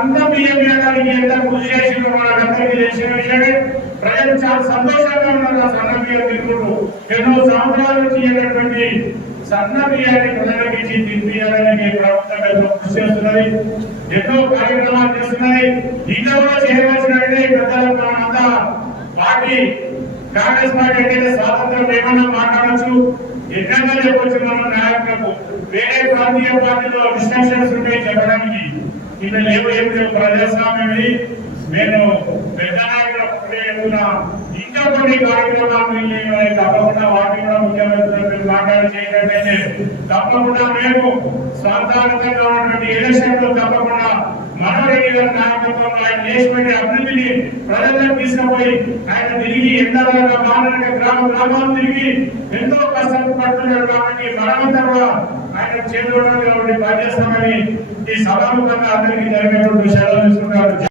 సన్న బియ్యం వేయడానికి ఎంత కృషి చేసిందో మనకందరికీ తెలిసిన విషయమే. ప్రజలు చాలా సంతోషంగా ఉన్నారు ఆ సన్న బియ్యం తిరుగుతూ. ఎన్నో సంవత్సరాల నుంచి ఇవ్వనటువంటి సన్న బియ్యాన్ని ప్రజలకు ఇచ్చి తినిపించాలని ప్రభుత్వం ఎంతో కృషి చేస్తున్నది, ఎన్నో కార్యక్రమాలు చేస్తున్నది. ఇంకా కూడా చేయవలసినట్టే పెద్దలకు మనమంతా పార్టీ కాంగ్రెస్ పార్టీ అంటే స్వాతంత్రం ఏమన్నా మాట్లాడచ్చు, ఎన్నైనా చెప్పొచ్చు మన నాయకులకు. వేరే ప్రాంతీయ పార్టీలో రిస్ట్రిక్షన్స్ ఉంటాయి చెప్పడానికి, ఇక్కడ ఏం ప్రజాస్వామ్యం. నేను పెద్ద నాయకుల ఇంకా కొన్ని కార్యక్రమాలు తప్పకుండా వాటి కూడా ముఖ్యమంత్రి మాట్లాడి చేయటైతే తప్పకుండా మేము స్వార్థాంతంగా ఉన్నటువంటి ఎలక్షన్లు తప్పకుండా మనోరెడ్డి గారి నాయకత్వంలో ఆయన చేసినటువంటి అభివృద్ధిని ప్రజలకు తీసుకుపోయి ఆయన తిరిగి ఎంతగా మానవ గ్రామాలు తిరిగి ఎంతో కష్టాలు పడుతున్నారు కాబట్టి మనమంతా కూడా ఆయన చేతుల్లో పనిచేస్తామని ఈ సభాముఖంగా అందరికీ జరిగినటువంటి సెలవు తీసుకుంటారు.